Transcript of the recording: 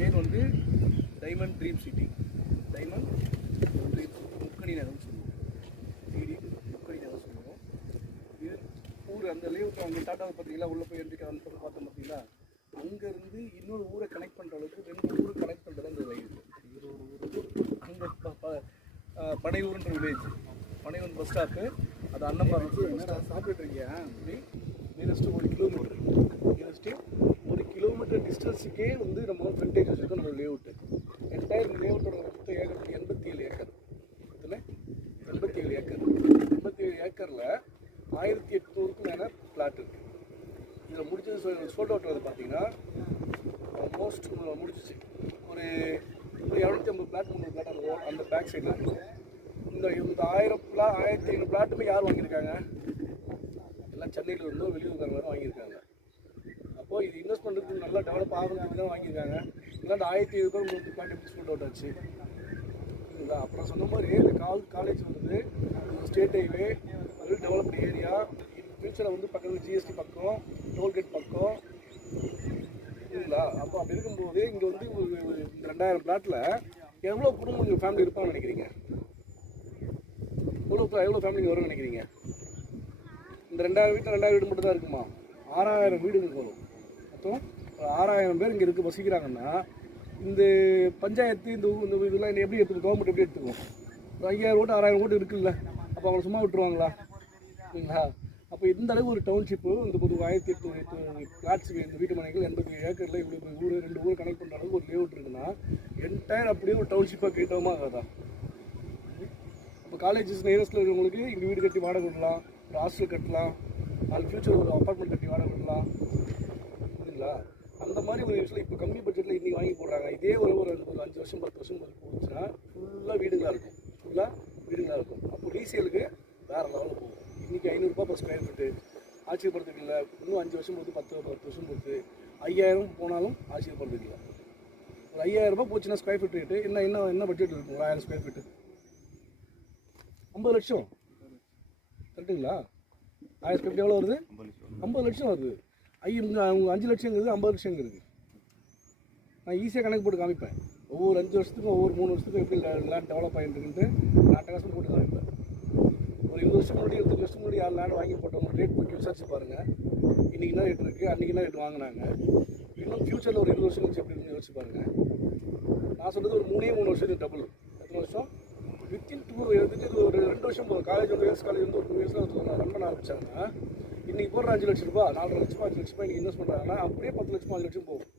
பேர் வந்து diamond dream city. Diamond dream முக்கணி நகரம் சொல்லுவோம். சிடி முக்கணி நகரம் சொல்லுவோம். இது ஊர் அந்த லேவுட் அவங்க டாட்டாவை பார்த்தீங்களா உள்ளே போய் என்ட்ரி அந்த பக்கம் பார்த்தோம் பார்த்தீங்களா அங்கேருந்து இன்னொரு ஊரை கனெக்ட் பண்ணுற அளவுக்கு ரெண்டு ஊர் கனெக்ட் பண்ணுறது அந்த லைன் அங்கே பனையூர்ன்ற வில்லேஜ் பனையூர் பஸ் ஸ்டாப்பு அது அன்னம்பாறை இருக்கியா? நியரஸ்ட்டு ஒரு கிலோமீட்டர் நியரஸ்ட்டு டிஸ்டன்ஸுக்கே வந்து நம்ம ஃப்ரண்டேஜ் வச்சுருக்கோம் நம்ம லேஅவுட்டு என்டையர் லேஅவுட்டோட மொத்த ஏக்கர் எண்பத்தி ஏழு ஏக்கர் இதில் எண்பத்தி ஏழு ஏக்கர் எண்பத்தி ஏழு ஏக்கரில் ஆயிரத்தி எட்நூறுக்கும் மேலே பிளாட் இருக்குது இதில் முடிச்சது ஃபோட்டோ ஓட்டுறது பார்த்தீங்கன்னா ஆல்மோஸ்ட் முடிச்சிச்சு ஒரு ஒரு இரநூத்தி ஐம்பது பிளாட் முந்நூறு பிளாட் இருக்கும் அந்த பேக் சைடில் இருக்கும் இந்த இந்த ஆயிரம் பிளா ஆயிரத்தி ஐநூறு பிளாட்டுமே யார் வாங்கியிருக்காங்க? எல்லாம் சென்னையில் இருந்தோ வெளியூர்காரங்களும் வாங்கியிருக்காங்க. இன்வெஸ்ட்மெண்ட்டுக்கு பாவம் தான் வாங்கியிருக்காங்க. இல்லை அந்த ஆயிரத்தி ஐநூறு பேர் முந்நூறு பாட்டி எப்படி ஃபோட்டோ ஆச்சு சரிங்களா அப்புறம் சொன்ன மாதிரி இந்த கால் காலேஜ் வந்து ஸ்டேட் ஹைவே அது டெவலப்டு ஏரியா ஃபியூச்சரில் வந்து பக்கத்தில் ஜிஎஸ்டி பக்கம் டோல்கேட் பக்கம். இல்லைங்களா அப்போ அப்படி இருக்கும்போது இங்கே வந்து ஒரு இந்த ரெண்டாயிரம் பிளாட்டில் எவ்வளோ குடும்பம் உங்கள் ஃபேமிலி இருப்பான்னு நினைக்கிறீங்க? எவ்வளோ எவ்வளோ ஃபேமிலிங்க வரும்னு நினைக்கிறீங்க? இந்த ரெண்டாயிரம் வீட்டில் ரெண்டாயிரம் வீடு மட்டும் தான் இருக்குமா? ஆறாயிரம் வீடுகள் வரும் மொத்தம் ஆறாயிரம் பேர் இங்கே இருக்க வசிக்கிறாங்கன்னா இந்த பஞ்சாயத்து இந்த இந்த இதெல்லாம் எப்படி எடுத்துக்கும்? கவர்மெண்ட் எப்படி எடுத்துக்கும்? ஒரு ஐயாயிரம் ஓட்டு ஆறாயிரம் ஓட்டு இருக்குல்ல அப்போ அவங்கள சும்மா விட்டுருவாங்களா? சரிங்களா அப்போ இந்த அளவு ஒரு டவுன்ஷிப்பு இந்த ஒரு ஆயிரத்தி எட்நூறு பிளாட்ஸ் இந்த வீட்டு மனைகள் எண்பது ஏக்கரில் இவ்வளோ ஊர் ரெண்டு ஊர் கனெக்ட் பண்ணுற அளவுக்கு ஒரு லேவுட் இருக்குன்னா என்டையர் அப்படியே ஒரு டவுன்ஷிப்பாக கேட்டோமா ஆகாதா? இப்போ காலேஜஸ் நியரஸ்ட்டில் இருக்கிறவங்களுக்கு இங்கே வீடு கட்டி வாடகை விடலாம் ஒரு ஹாஸ்டல் கட்டலாம் நாலு ஃபியூச்சர் ஒரு அப்பார்ட்மெண்ட் கட்டி வாடகை விடலாம் சரிங்களா அந்த மாதிரி ஒரு விஷயம் இப்போ கம்மி பட்ஜெட்டில் இன்றைக்கி வாங்கி போடுறாங்க. இதே ஒரு ஒரு ஒரு அஞ்சு வருஷம் பத்து வருஷம் போச்சுன்னா ஃபுல்லாக வீடுகளாக இருக்கும். ஃபுல்லாக வீடுகளாக இருக்கும். அப்போ ரீசேலுக்கு வேறு லெவலில் போகும். இன்றைக்கி ஐநூறுரூபா பர் ஸ்கொயர் ஃபீட்டு ஆச்சரியப்படுறதுக்கு இல்லை. இன்னும் அஞ்சு வருஷம் பொறுத்து பத்து பத்து வருஷம் பொறுத்து ஐயாயிரம் போனாலும் ஆச்சரியப்படுறதுக்கு இல்லை. ஒரு ஐயாயிரம் ரூபாய் போச்சுன்னா ஸ்கொயர் ஃபீட் ரேட்டு என்ன என்ன என்ன பட்ஜெட் இருக்கும்? ஒரு ஆயிரம் ஸ்கொயர் ஃபீட்டு ஐம்பது லட்சம். கரெக்டுங்களா ஆயிரம் ஸ்கொயர் எவ்வளோ வருது? ஐம்பது லட்சம் வருது. ஐயோ அவங்க அஞ்சு லட்சங்கிறது ஐம்பது லட்சங்கிறது. நான் ஈஸியாக கணக்கு போட்டு காமிப்பேன். ஒவ்வொரு அஞ்சு வருஷத்துக்கும் ஒவ்வொரு மூணு வருஷத்துக்கும் எப்படி லேண்ட் டெவலப் ஆகிட்டு இருக்குன்ட்டு நான் அட்டகாசம் போட்டு காமிப்பேன். ஒரு இருபது வருஷம் முன்னாடி இருபத்தஞ்சு வருஷம் முன்னாடி யார் லேண்ட் வாங்கி போட்டவங்க ரேட் போட்டு விசாரிச்சு பாருங்கள் இன்றைக்கி தான் ரேட் இருக்குது அன்றைக்கி தான் ரேட் வாங்கினாங்க. இன்னும் ஃப்யூச்சரில் ஒரு இருபது வருஷம் கழிச்சு எப்படி இருக்குன்னு யோசிச்சு பாருங்கள் நான் சொல்கிறது ஒரு மூணே மூணு வருஷத்துக்கு டபுள் எத்தனை வருஷம்? வித்தின் டூ எடுத்துட்டு ஒரு ரெண்டு வருஷம் போதும். காலேஜ் ஒரு காலேஜ் வந்து ஒரு டூ இயர்ஸில் ரன் பண்ண ஆரம்பித்தாங்கன்னா இன்றைக்கி போடுற அஞ்சு லட்ச ரூபா நாலரை லட்சமா அஞ்சு லட்சம் இன்றைக்கி இன்வெஸ்ட் பண்ணுறாங்கன்னா அப்படியே பத்து லட்சமா அஞ்சு லட்சம் போகும்.